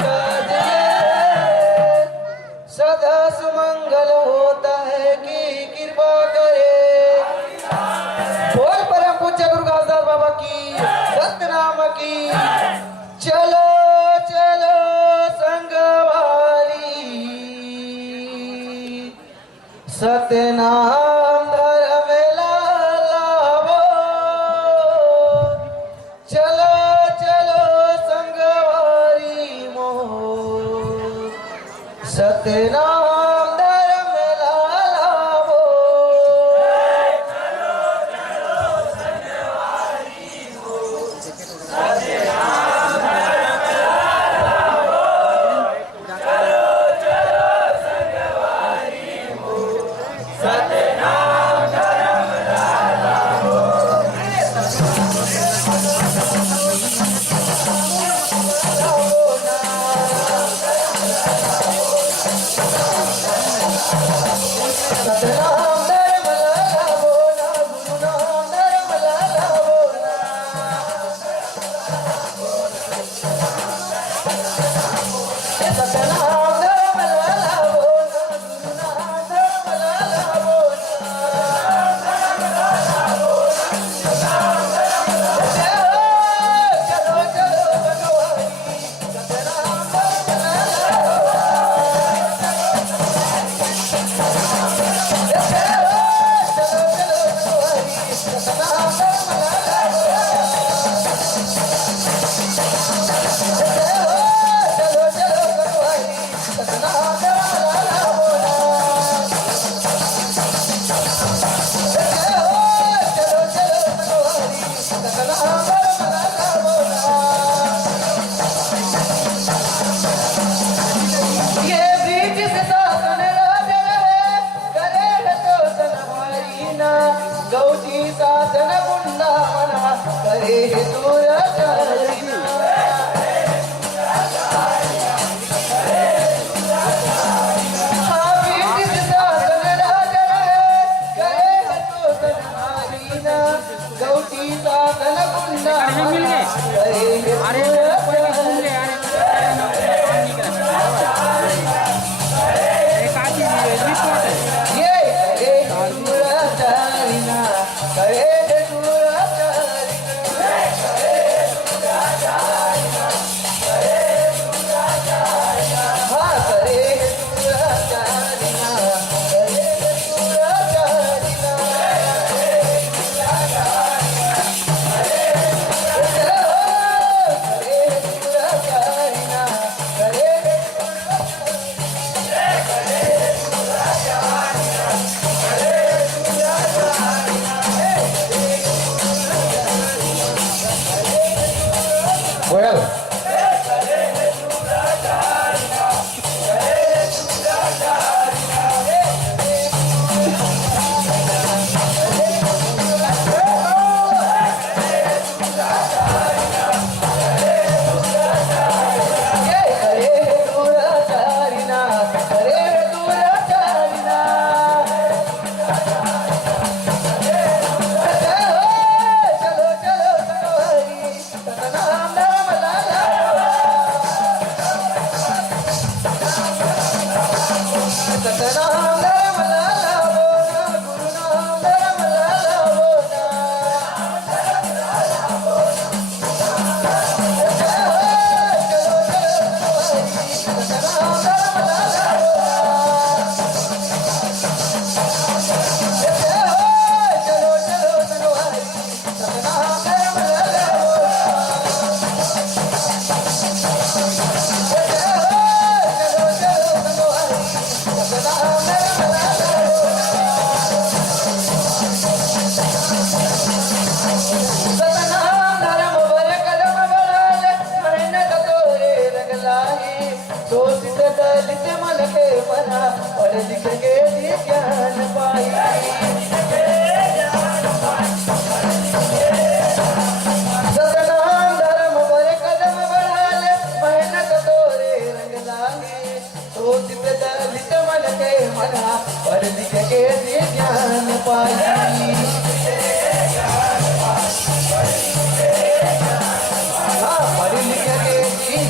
काज सदा सुमंगल होता है की कृपा करे। बोल परम पूज्य गुरु घासदास बाबा की सतनाम की। चलो चलो संगवारी सतनाम धर्म लावो। चलो चलो संगवारी मोह सतनाम धर्म लावो। सतनाम धर्म लावो ना गुरु नाम धर्म लावो ना। सतनाम धर्म लावो ना गुरु नाम धर्म लावो ना। चलो चलो भगवानी सतनाम धर्म लावो। गौती साधन वृंदावना करे दूर चलना। गौती साधन वृंदावना करे Well.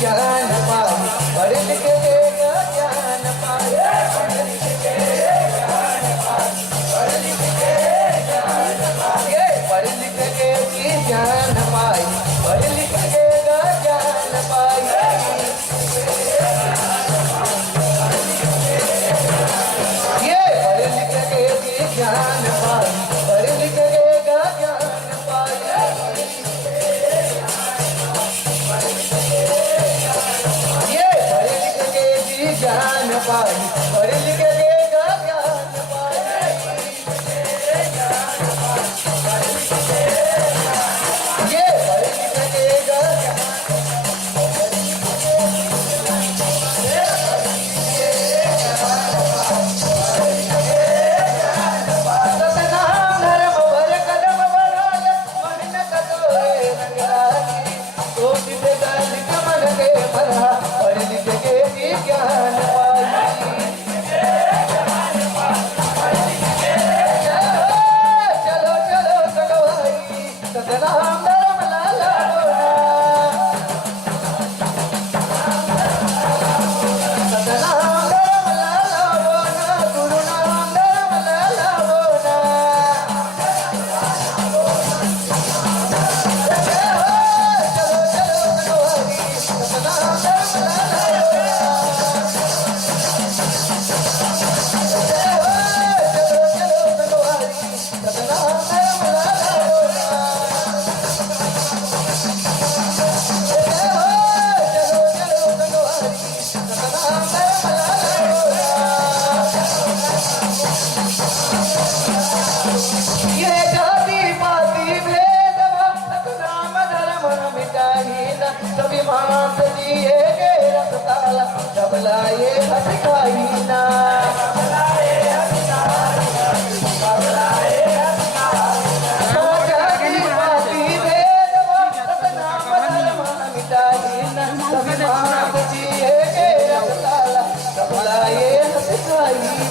ज्ञान पाई पढ़ लिख लेगा ज्ञान पाई ये पढ़ लिख लेगा सतनाम धर्म वर कदम बढ़ाया मेहनत तोरे रंग लागी तो जिसे लिख मन के भरा पढ़ लिख के ज्ञान पाई चलो चलो चलो भाई सतनाम धर्म लाला सतनाम धर्म लाला बोना गुरु नाम धर्म लाला बोना चलो चलो चलो भाई सतनाम धर्म लाला चलो चलो चलो भाई सतनाम धर्म लाला चलो चलो चलो भाई सतनाम धर्म लाला ये जाति पाति भेदभाव सतनाम धर्म न मिटाही न सभी मांस दिए के रसताला सबला ये हट खाही ना जाति पाति भेदभाव सतनाम धर्म न मिटाही न सभी मांस दिए के रसताला सबला ये हट खाही